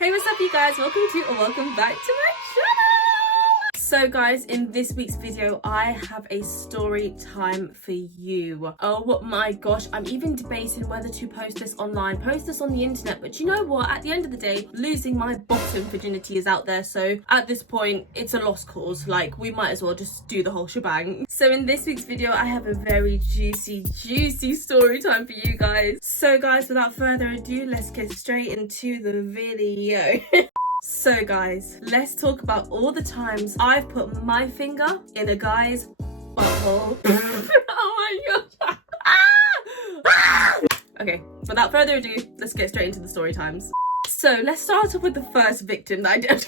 Hey, what's up you guys? Welcome to or welcome back to my channel. So guys, in this week's video, I have a story time for you. Oh my gosh, I'm even debating whether to post this online, post this on the internet, but you know what? At the end of the day, losing my bottom virginity is out there, so at this point, it's a lost cause. Like, we might as well just do the whole shebang. So in this week's video, I have a very juicy story time for you guys. So guys, without further ado, let's get straight into the video. So guys, let's talk about all the times I've put my finger in a guy's butthole. Oh my gosh. Okay, without further ado, let's get straight into the story times. So let's start off with the first victim that I did.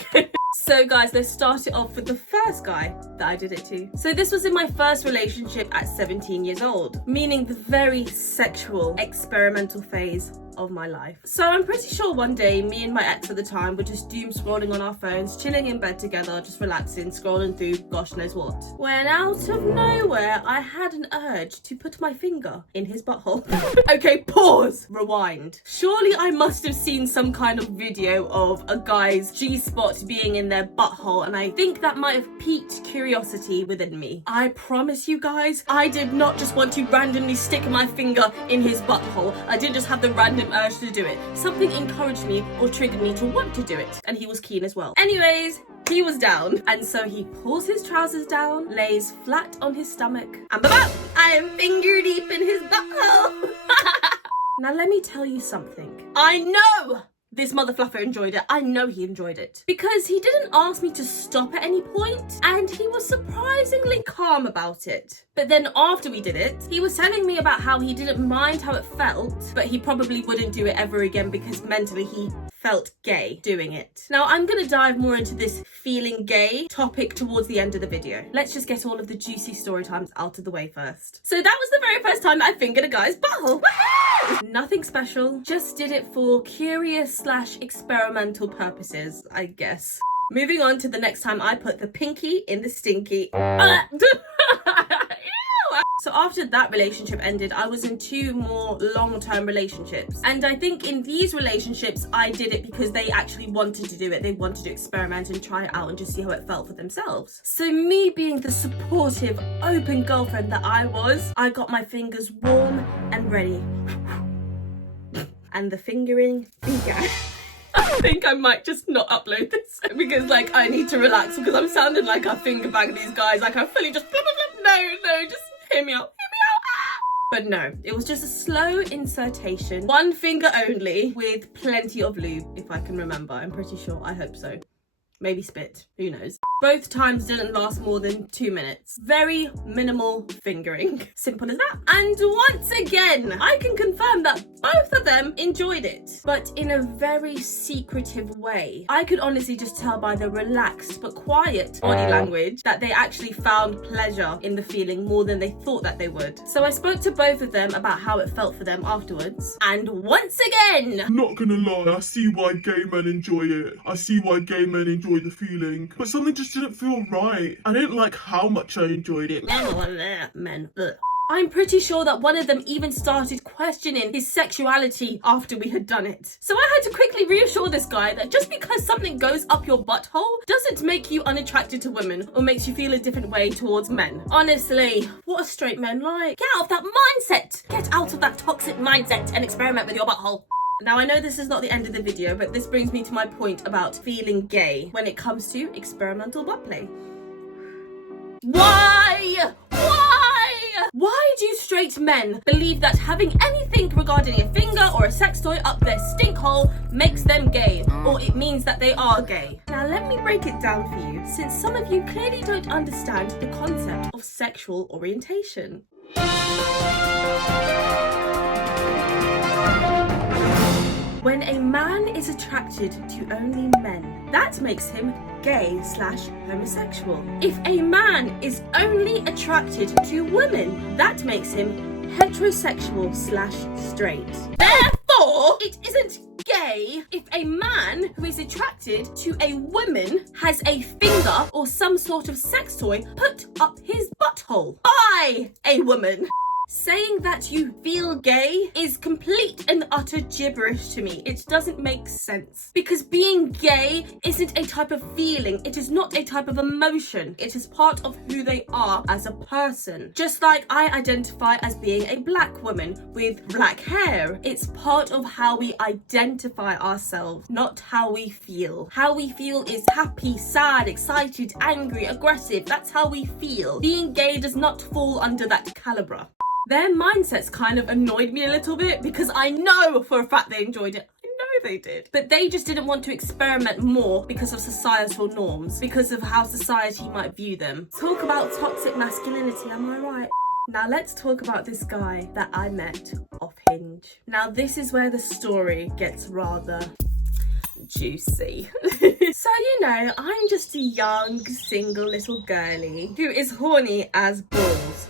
So guys, let's start it off with the first guy that I did it to. So this was in my first relationship at 17 years old, meaning the very sexual, experimental phase of my life. So I'm pretty sure one day me and my ex at the time were just doom scrolling on our phones, chilling in bed together, just relaxing, scrolling through gosh knows what, when out of nowhere I had an urge to put my finger in his butthole. Okay, pause, rewind. Surely I must have seen some kind of video of a guy's G-spot being in their butthole, and I think that might have piqued curiosity within me. I promise you guys, I did not just want to randomly stick my finger in his butthole. I didn't just have the random urge to do it. Something encouraged me or triggered me to want to do it, and he was keen as well. Anyways, he was down, and so he pulls his trousers down, lays flat on his stomach, and bam, I am finger deep in his butthole. Now let me tell you something. I know this mother fluffer enjoyed it. I know he enjoyed it. Because he didn't ask me to stop at any point, and he was surprisingly calm about it. But then after we did it, he was telling me about how he didn't mind how it felt, but he probably wouldn't do it ever again because mentally he felt gay doing it. Now I'm gonna dive more into this feeling gay topic towards the end of the video. Let's just get all of the juicy story times out of the way first. So that was the very first time I fingered a guy's butthole. Nothing special, just did it for curious/experimental purposes, I guess. Moving on to the next time I put the pinky in the stinky. So after that relationship ended, I was in 2 more long-term relationships. And I think in these relationships, I did it because they actually wanted to do it. They wanted to experiment and try it out and just see how it felt for themselves. So me being the supportive, open girlfriend that I was, I got my fingers warm and ready. And the fingering began. I think I might just not upload this because like I need to relax because I'm sounding like I finger bang these guys. Like I fully just no, just hear me out. But no, it was just a slow insertion, 1 finger only, with plenty of lube, if I can remember. I'm pretty sure, I hope so. Maybe spit, who knows. Both times didn't last more than 2 minutes. Very minimal fingering. Simple as that. And once again, I can confirm that both of them enjoyed it, but in a very secretive way. I could honestly just tell by the relaxed but quiet body language that they actually found pleasure in the feeling more than they thought that they would. So I spoke to both of them about how it felt for them afterwards. And once again, not gonna lie, I see why gay men enjoy it. I see why gay men enjoy the feeling, but something just didn't feel right. I didn't like how much I enjoyed it. Men. I'm pretty sure that one of them even started questioning his sexuality after we had done it. So I had to quickly reassure this guy that just because something goes up your butthole doesn't make you unattracted to women or makes you feel a different way towards men. Honestly, what are straight men like? Get out of that mindset! Get out of that toxic mindset and experiment with your butthole. Now I know this is not the end of the video, but this brings me to my point about feeling gay when it comes to experimental butt play. Why? Why do straight men believe that having anything regarding a finger or a sex toy up their stink hole makes them gay, or it means that they are gay? Now let me break it down for you, since some of you clearly don't understand the concept of sexual orientation. When a man is attracted to only men, that makes him gay/homosexual. If a man is only attracted to women, that makes him heterosexual/straight. Therefore, it isn't gay if a man who is attracted to a woman has a finger or some sort of sex toy put up his butthole by a woman. Saying that you feel gay is complete and utter gibberish to me. It doesn't make sense. Because being gay isn't a type of feeling. It is not a type of emotion. It is part of who they are as a person. Just like I identify as being a black woman with black hair. It's part of how we identify ourselves, not how we feel. How we feel is happy, sad, excited, angry, aggressive. That's how we feel. Being gay does not fall under that calibre. Their mindsets kind of annoyed me a little bit because I know for a fact they enjoyed it. I know they did. But they just didn't want to experiment more because of societal norms, because of how society might view them. Talk about toxic masculinity, am I right? Now let's talk about this guy that I met off Hinge. Now this is where the story gets rather juicy. So, you know, I'm just a young, single little girlie who is horny as balls.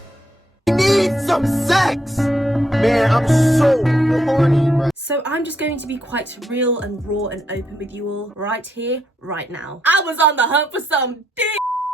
Need some sex! Man, I'm so horny, bro. So I'm just going to be quite real and raw and open with you all right here, right now. I was on the hunt for some dick!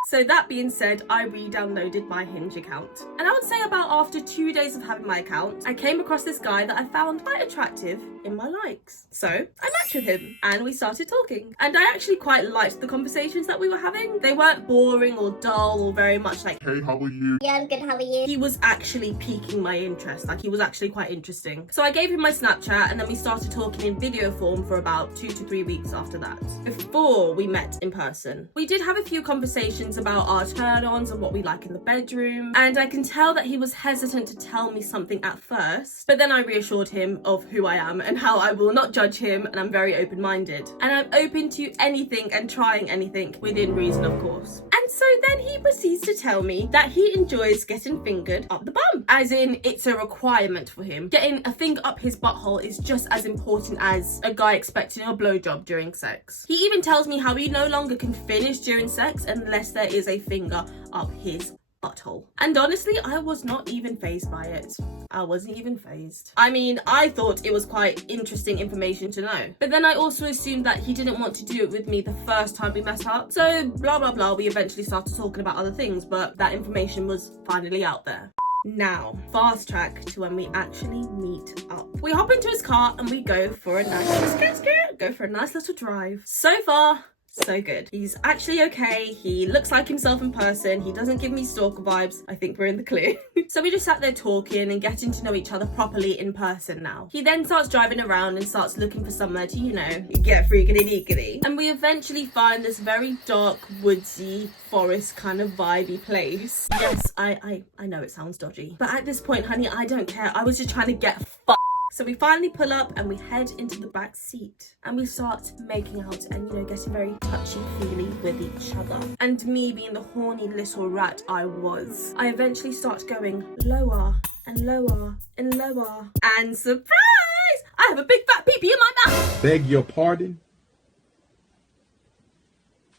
So that being said, I re-downloaded my Hinge account. And I would say about after 2 days of having my account, I came across this guy that I found quite attractive in my likes. So I matched with him and we started talking. And I actually quite liked the conversations that we were having. They weren't boring or dull or very much like, Hey, how are you? Yeah, I'm good, how are you? he was actually piquing my interest. Like, he was actually quite interesting. So I gave him my Snapchat and then we started talking in video form for about 2 to 3 weeks after that, before we met in person. We did have a few conversations about our turn-ons and what we like in the bedroom, and I can tell that he was hesitant to tell me something at first, but then I reassured him of who I am and how I will not judge him, and I'm very open-minded and I'm open to anything and trying anything within reason, of course. And so then he proceeds to tell me that he enjoys getting fingered up the bum, as in it's a requirement for him. Getting a finger up his butthole is just as important as a guy expecting a blowjob during sex. He even tells me how he no longer can finish during sex unless there is a finger up his butthole. And honestly, I was not even fazed by it. I wasn't even fazed. I mean, I thought it was quite interesting information to know. But then I also assumed that he didn't want to do it with me the first time we met up. So blah, blah, blah, we eventually started talking about other things, but that information was finally out there. Now, fast track to when we actually meet up. We hop into his car and we go for a nice little drive. So far, so good. He's actually okay. He looks like himself in person. He doesn't give me stalker vibes. I think we're in the clear. So we just sat there talking and getting to know each other properly in person now. He then starts driving around and starts looking for somewhere to, you know, get freakity deakity. And we eventually find this very dark, woodsy, forest kind of vibey place. Yes, I know it sounds dodgy. But at this point, honey, I don't care. I was just trying to get fucked. So we finally pull up and we head into the back seat and we start making out and, you know, getting very touchy-feely with each other. And me being the horny little rat I was, I eventually start going lower and lower and lower. And surprise! I have a big fat pee-pee in my mouth! Beg your pardon?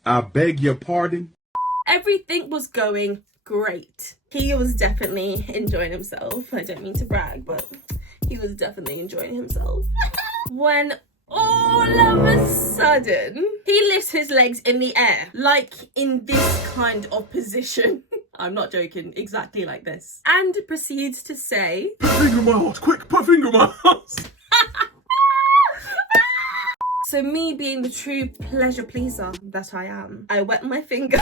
I beg your pardon? Everything was going great. He was definitely enjoying himself. I don't mean to brag, but he was definitely enjoying himself. When all of a sudden, he lifts his legs in the air, like in this kind of position. I'm not joking, exactly like this. And proceeds to say, Put a finger in my ass, quick, put a finger in my ass. So me being the true pleasure pleaser that I am, I wet my finger.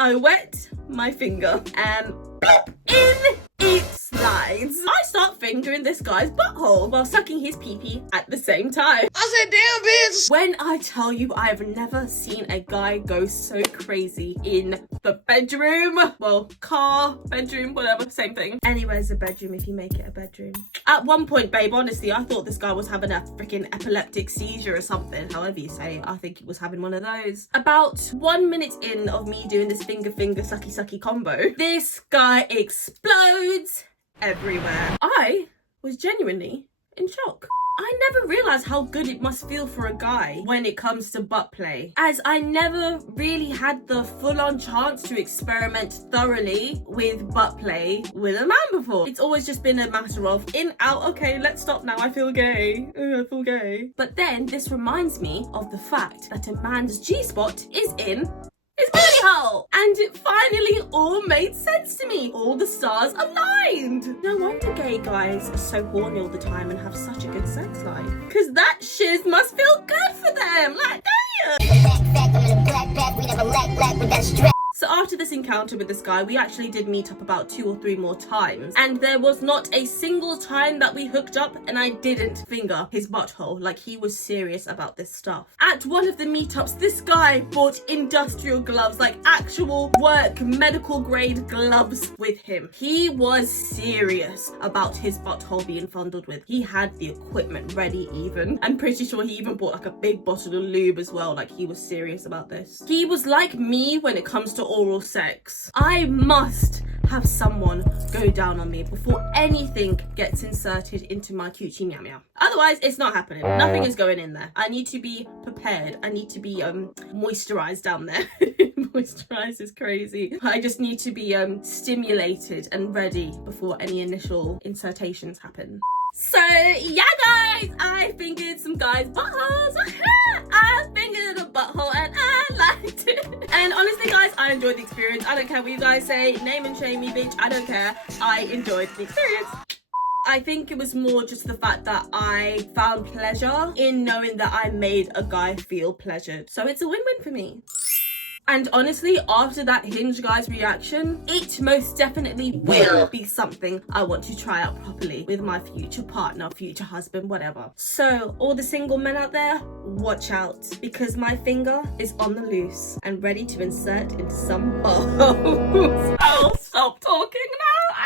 I wet my finger and blip, in it slides. I start fingering this guy's butthole while sucking his pee-pee at the same time. I said, damn, bitch! When I tell you I have never seen a guy go so crazy in the bedroom. Well, car, bedroom, whatever, same thing. Anywhere's a bedroom if you make it a bedroom. At one point, babe, honestly, I thought this guy was having a freaking epileptic seizure or something. However you say it, I think he was having one of those. About 1 minute in of me doing this finger, sucky combo, this guy explodes everywhere. I was genuinely in shock. I never realized how good it must feel for a guy when it comes to butt play, as I never really had the full-on chance to experiment thoroughly with butt play with a man before. It's always just been a matter of in, out, okay, let's stop now, I feel gay. I feel gay. But then this reminds me of the fact that a man's G-spot is in his booty hole. And it finally all made sense to me. All the stars aligned. No wonder gay guys are so horny all the time and have such a good sex life. Because that shiz must feel good for them. Like, damn. So after this encounter with this guy, we actually did meet up about 2 or 3 more times. And there was not a single time that we hooked up and I didn't finger his butthole. Like, he was serious about this stuff. At one of the meetups, this guy bought industrial gloves, like actual work, medical grade gloves with him. He was serious about his butthole being fondled with. He had the equipment ready even. I'm pretty sure he even bought like a big bottle of lube as well. Like, he was serious about this. He was like me when it comes to oral sex. I must have someone go down on me before anything gets inserted into my coochie meow meow. Otherwise, it's not happening. Nothing is going in there. I need to be prepared. I need to be moisturized down there. Moisturized is crazy. I just need to be stimulated and ready before any initial insertations happen. So yeah guys, I fingered some guys' buttholes. I fingered a butthole and I liked it. And honestly guys, I enjoyed the experience. I don't care what you guys say, name and shame me bitch, I don't care. I enjoyed the experience. I think it was more just the fact that I found pleasure in knowing that I made a guy feel pleasured. So it's a win-win for me. And honestly, after that Hinge guy's reaction, it most definitely will be something I want to try out properly with my future partner, future husband, whatever. So all the single men out there, watch out, because my finger is on the loose and ready to insert into some holes. I'll stop talking now.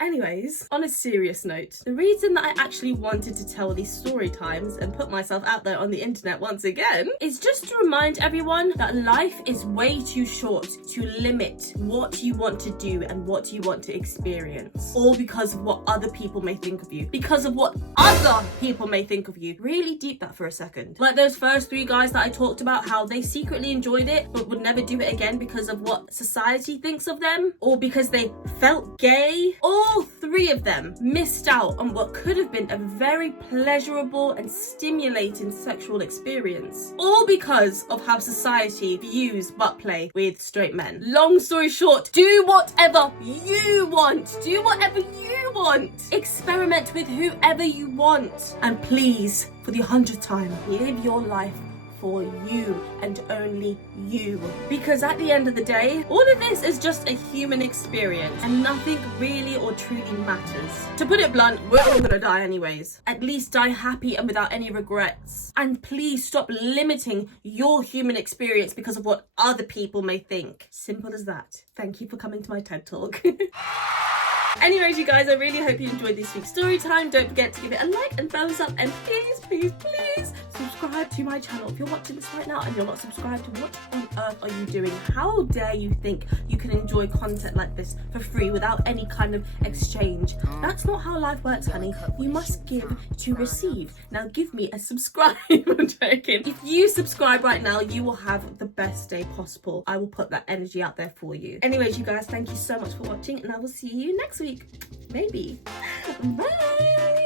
Anyways, on a serious note, the reason that I actually wanted to tell these story times and put myself out there on the internet once again is just to remind everyone that life is way too short to limit what you want to do and what you want to experience, all because of what other people may think of you, because of what other people may think of you. Really deep that for a second. Like those first 3 guys that I talked about, how they secretly enjoyed it but would never do it again because of what society thinks of them, or because they felt gay. All 3 of them missed out on what could have been a very pleasurable and stimulating sexual experience, all because of how society views butt play with straight men. Long story short, do whatever you want. Do whatever you want. Experiment with whoever you want. And please, for the 100th time, live your life for you and only you, because at the end of the day, all of this is just a human experience and nothing really or truly matters. To put it blunt, we're all gonna die anyways. At least die happy and without any regrets. And please stop limiting your human experience because of what other people may think. Simple as that. Thank you for coming to my TED Talk. Anyways, you guys, I really hope you enjoyed this week's story time. Don't forget to give it a like and thumbs up, and please, please, please subscribe to my channel. If you're watching this right now and you're not subscribed, what on earth are you doing? How dare you think you can enjoy content like this for free without any kind of exchange? That's not how life works, honey. You must give to receive. Now give me a subscribe. I'm joking. If you subscribe right now, you will have the best day possible. I will put that energy out there for you. Anyways, you guys, thank you so much for watching, and I will see you next week. Maybe. Bye.